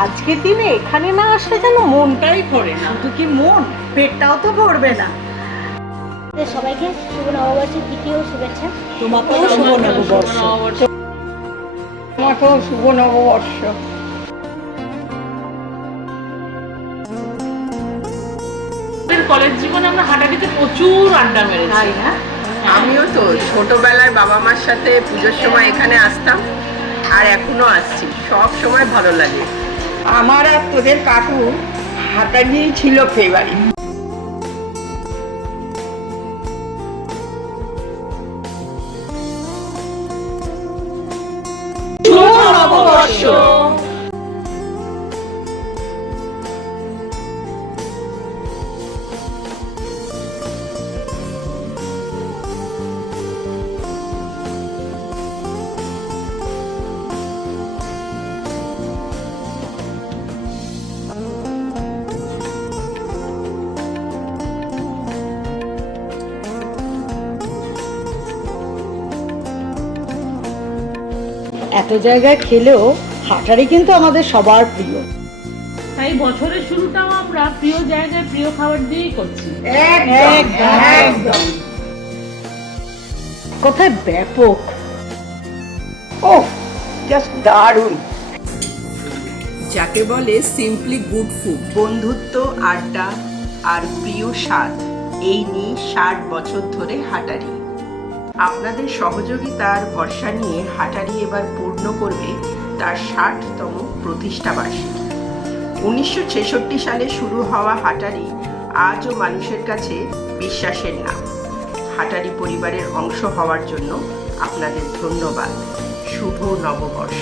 আজকের দিনে এখানে না আসলে যেন মনটাই ভরে না। শুধু কি মন, পেটটাও তো ভরবে না। সবাইকে শুভ নববর্ষের দ্বিতীয় শুভেচ্ছা। তোমাকেও শুভ নববর্ষ। তোমাকেও শুভ নববর্ষ। কলেজ জীবনে আমরা হাঁটাটিতে প্রচুর আড্ডা মেরেছি। আমিও তো ছোটবেলায় বাবা মার সাথে পুজোর সময় এখানে আসতাম, আর এখনো আসছি। সব সময় ভালো লাগে। আমার আর তোদের কাকু হাঁটানিই ছিল ফেভারিট। শুভ নববর্ষ। এত জায়গায় খেলেও হাটারি কিন্তু আমাদের সবার প্রিয়। তাই বছরের শুরুটাও আমরা প্রিয় জায়গায় প্রিয় খাবার দিয়েই করছি। একদম। কোথায় ব্যাপক। ও জাস্ট দারুণ। যাকে বলে সিম্পলি গুড ফুড, বন্ধুত্ব, আড্ডা আর প্রিয় স্বাদ, এই নিয়ে 60 বছর ধরে হাটারি। আপনাদের সহযোগিতা আর ভরসা নিয়ে হাটারি এবার পূর্ণ করবে তার 60তম প্রতিষ্ঠাবার্ষিকী। 1966 সালে শুরু হওয়া হাটারি আজও মানুষের কাছে বিশ্বাসের নাম। হাটারি পরিবারের অংশ হওয়ার জন্য আপনাদের ধন্যবাদ। শুভ নববর্ষ।